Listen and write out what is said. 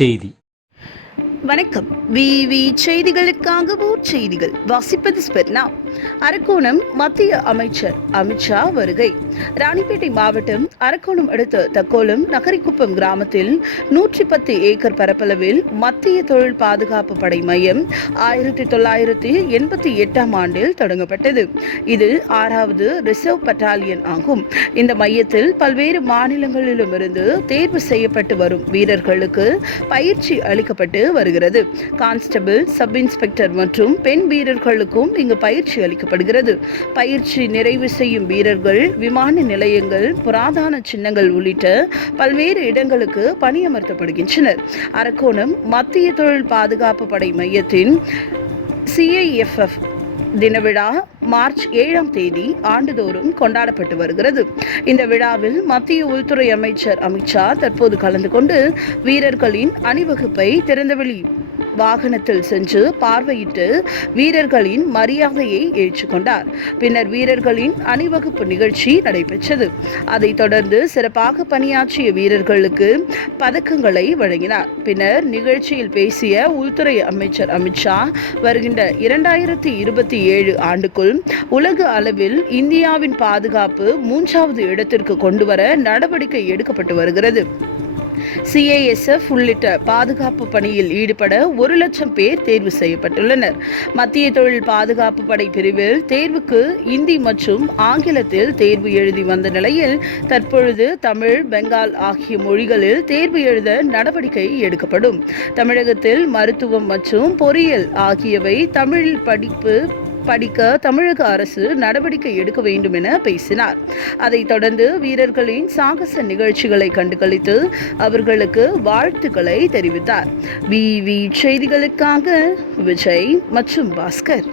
செய்தி வணக்கம். விவி செய்திகளுக்காக ஊர் செய்திகள். வாசிப்பது ஸ்பெர்னா. அரக்கோணம் மத்திய அமைச்சர் அமித்ஷா வருகை. ராணிப்பேட்டை மாவட்டம் அரக்கோணம் அடுத்த தக்கோலம் நகரிக்குப்பம் கிராமத்தில் நூற்றி பத்து ஏக்கர் பரப்பளவில் மத்திய தொழில் பாதுகாப்பு படை மையம் ஆயிரத்தி தொள்ளாயிரத்தி எண்பத்தி எட்டாம் ஆண்டில் தொடங்கப்பட்டது. இது ஆறாவது ரிசர்வ் பட்டாலியன் ஆகும். இந்த மையத்தில் பல்வேறு மாநிலங்களிலுமிருந்து தேர்வு செய்யப்பட்டு வரும் வீரர்களுக்கு பயிற்சி அளிக்கப்பட்டு வருகிறது. கான்ஸ்டபிள் சப் இன்ஸ்பெக்டர் மற்றும் பெண் வீரர்களுக்கும் இங்கு பயிற்சி அளிக்கப்படுகிறது. பயிற்சி நிறைவு செய்யும் வீரர்கள் விமான நிலையங்கள் புராதான சின்னங்கள் உள்ளிட்ட பல்வேறு இடங்களுக்கு பணியமர்த்தப்படுகின்றனர். அரக்கோணம் மத்திய தொழில் பாதுகாப்பு படை மையத்தின் சிஐஎஃப்எஃப் தின விழா மார்ச் ஏழாம் தேதி ஆண்டுதோறும் கொண்டாடப்பட்டு வருகிறது. இந்த விழாவில் மத்திய உள்துறை அமைச்சர் அமித்ஷா தற்போது கலந்து கொண்டு வீரர்களின் அணிவகுப்பை திறந்தவெளி. வாகனத்தில் சென்று பார்வையிட்டு வீரர்களின் மரியாதையை ஏற்றுக்கொண்டார். பின்னர் வீரர்களின் அணிவகுப்பு நிகழ்ச்சி நடைபெற்றது. அதைத் தொடர்ந்து சிறப்பாக பணியாற்றிய வீரர்களுக்கு பதக்கங்களை வழங்கினார். பின்னர் நிகழ்ச்சியில் பேசிய உள்துறை அமைச்சர் அமித்ஷா வருகின்ற இரண்டாயிரத்தி இருபத்தி ஏழு ஆண்டுக்குள் உலக அளவில் இந்தியாவின் பாதுகாப்பு மூன்றாவது இடத்திற்கு கொண்டுவர நடவடிக்கை எடுக்கப்பட்டு வருகிறது. சிஐஎஸ்எஃப் உள்ளிட்ட பாதுகாப்பு பணியில் ஈடுபட ஒரு லட்சம் பேர் தேர்வு செய்யப்பட்டுள்ளனர். மத்திய தொழில் பாதுகாப்பு படை பிரிவில் தேர்வுக்கு இந்தி மற்றும் ஆங்கிலத்தில் தேர்வு எழுதி வந்த நிலையில் தற்பொழுது தமிழ் பெங்கால் ஆகிய மொழிகளில் தேர்வு எழுத நடவடிக்கை எடுக்கப்படும். தமிழகத்தில் மருத்துவம் மற்றும் பொறியியல் ஆகியவை தமிழ் படிப்பு படிக்க தமிழக அரசு நடவடிக்கை எடுக்க வேண்டும் என பேசினார். அதைத் தொடர்ந்து வீரர்களின் சாகச நிகழ்ச்சிகளை கண்டுகளித்து அவர்களுக்கு வாழ்த்துக்களை தெரிவித்தார். வி செய்திகளுக்காக விஜய் மற்றும் பாஸ்கர்.